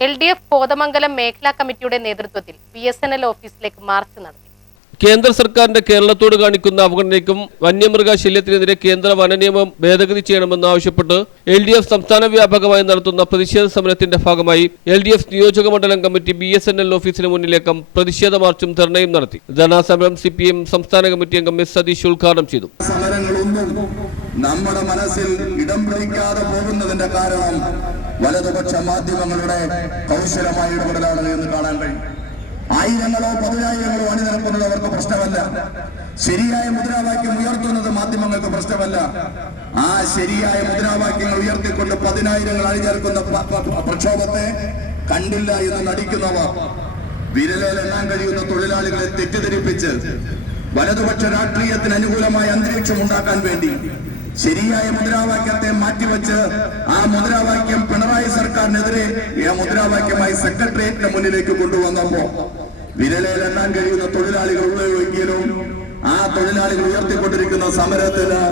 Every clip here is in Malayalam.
LDF കോതമംഗലം മേഖലാ കമ്മിറ്റിയുടെ നേതൃത്വത്തിൽ BSNL ഓഫീസിലേക്ക് മാർച്ച് നടത്തി. കേന്ദ്ര സർക്കാരിന്റെ കേരളത്തോട് കാണിക്കുന്ന അവഗണനയ്ക്കും വന്യമൃഗശല്യത്തിനെതിരെ കേന്ദ്ര വനനിയമം ഭേദഗതി ചെയ്യണമെന്നാവശ്യപ്പെട്ട് LDF സംസ്ഥാന വ്യാപകമായി നടത്തുന്ന പ്രതിഷേധ സമരത്തിന്റെ ഭാഗമായി LDF നിയോജക മണ്ഡലം കമ്മിറ്റി BSNL ഓഫീസിന് മുന്നിലേക്ക് പ്രതിഷേധ മാർച്ചും ധർണയും നടത്തി. ധർണാസമരം CPM സംസ്ഥാന കമ്മിറ്റി അംഗം S. സതീഷ് ഉദ്ഘാടനം ചെയ്തു. നമ്മുടെ മനസ്സിൽ ഇടം പിടിക്കാതെ പോകുന്നതിന്റെ കാരണം വലതുപക്ഷ മാധ്യമങ്ങളുടെ കൗശലമായ ഇടപെടലാണ് എന്ന് കാണാൻ കഴിയും. ആയിരങ്ങളോ പതിനായിരങ്ങളോ അണിനിരക്കുന്നത് അവർക്ക് പ്രശ്നമല്ല. ശരിയായ മുദ്രാവാക്യം ഉയർത്തുന്നത് മാധ്യമങ്ങൾക്ക് പ്രശ്നമല്ല. ആ ശരിയായ മുദ്രാവാക്യങ്ങൾ ഉയർത്തിക്കൊണ്ട് പതിനായിരങ്ങൾ അണിനിരക്കുന്ന പ്രക്ഷോഭത്തെ കണ്ടില്ല എന്ന് നടിക്കുന്നവർ, വിരലിൽ എണ്ണാൻ കഴിയുന്ന തൊഴിലാളികളെ തെറ്റിദ്ധരിപ്പിച്ച് വലതുപക്ഷ രാഷ്ട്രീയത്തിന് അനുകൂലമായ അന്തരീക്ഷം ഉണ്ടാക്കാൻ വേണ്ടി ശരിയായ മുദ്രാവാക്യത്തെ മാറ്റിവെച്ച് ആ മുദ്രാവാക്യം പിണറായി സർക്കാരിനെതിരെ മുദ്രാവാക്യമായി സെക്രട്ടേറിയറ്റിന് മുന്നിലേക്ക് കൊണ്ടുവന്നപ്പോ വിരലിൽ എണ്ണാൻ കഴിയുന്ന തൊഴിലാളികൾ ഉപയോഗിക്കലും ആ തൊഴിലാളികൾ ഉയർത്തിക്കൊണ്ടിരിക്കുന്ന സമരത്തിന്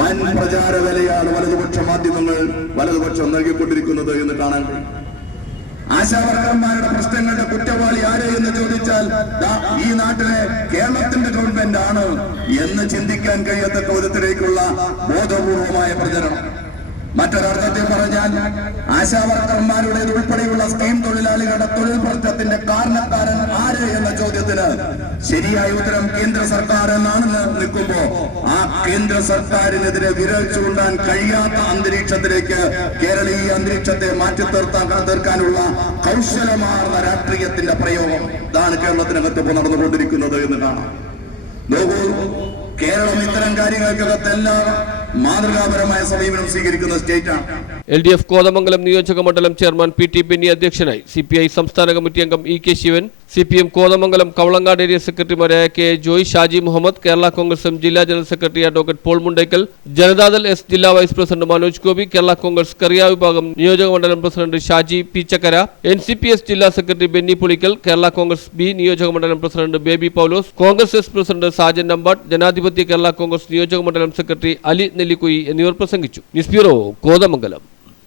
വൻ പ്രചാര വിലയാണ് വലതുപക്ഷ മാധ്യമങ്ങൾ വലതുപക്ഷം നൽകിക്കൊണ്ടിരിക്കുന്നത് എന്ന് കാണാൻ കഴിയും. ആശാവർക്കർമാരുടെ പ്രശ്നങ്ങളുടെ കുറ്റവാളി ആര് എന്ന് ചോദിച്ചാൽ ഈ നാട്ടിലെ കേരളത്തിന്റെ ഗവൺമെന്റ് ആണ് എന്ന് ചിന്തിക്കാൻ കഴിയാത്ത വിധത്തിലേക്കുള്ള ബോധപൂർവമായ പ്രചരണം. മറ്റൊരർത്ഥത്തിൽ പറഞ്ഞാൽ ആശാവർക്കർമാരുടെ ഉൾപ്പെടെയുള്ള സ്കീം തൊഴിലാളികളുടെ തൊഴിൽ പ്രശ്നത്തിന്റെ കാരണക്കാരൻ ആര് എന്ന ചോദ്യത്തിന് ശരിയായ ഉത്തരം കേന്ദ്ര സർക്കാർ എന്നാണെന്ന് നിൽക്കുമ്പോ ആ കേന്ദ്ര സർക്കാരിനെതിരെ വിരൽ ചൂണ്ടാൻ കഴിയാത്ത അന്തരീക്ഷത്തിലേക്ക് കേരളീയ അന്തരീക്ഷത്തെ മാറ്റി തീർക്കാനുള്ള കൗശലമാർന്ന രാഷ്ട്രീയത്തിന്റെ പ്രയോഗം ഇതാണ് കേരളത്തിനകത്ത് നടന്നുകൊണ്ടിരിക്കുന്നത് എന്ന് കാണാം. നോക്കൂ, കേരളം ഇത്തരം കാര്യങ്ങൾക്കകത്തെല്ലാം മാതൃകാപരമായ സമീപനം സ്വീകരിക്കുന്ന സ്റ്റേറ്റാണ്. LDF കോതമംഗലം നിയോജക മണ്ഡലം ചെയർമാൻ PT ബെന്നി അധ്യക്ഷനായി. CPI സംസ്ഥാന കമ്മിറ്റി അംഗം EK Sivan, CPM Kothamangalam Kavalangad area സെക്രട്ടറിമാരായ K. ജോയ്, ഷാജി മുഹമ്മദ്, കേരള കോൺഗ്രസ് M ജില്ലാ general secretary advocate Paul Mundackal, Janata Dal S ജില്ലാ വൈസ് പ്രസിഡന്റ് മനോജ് ഗോപി, കേരള കോൺഗ്രസ് കറിയ വിഭാഗം നിയോജക മണ്ഡലം president Shaji P Chakkara, NCPS ജില്ലാ സെക്രട്ടറി ബെന്നി പുളിക്കൽ, കേരള കോൺഗ്രസ് B നിയോജക മണ്ഡലം president Baby Paulose, Congress S president Sajan Nambad, ജനാധിപത്യ കേരള കോൺഗ്രസ് നിയോജക മണ്ഡലം സെക്രട്ടറി അലി നെല്ലിക്കുയി എന്നിവർ പ്രസംഗിച്ചു. News bureau, Kothamangalam.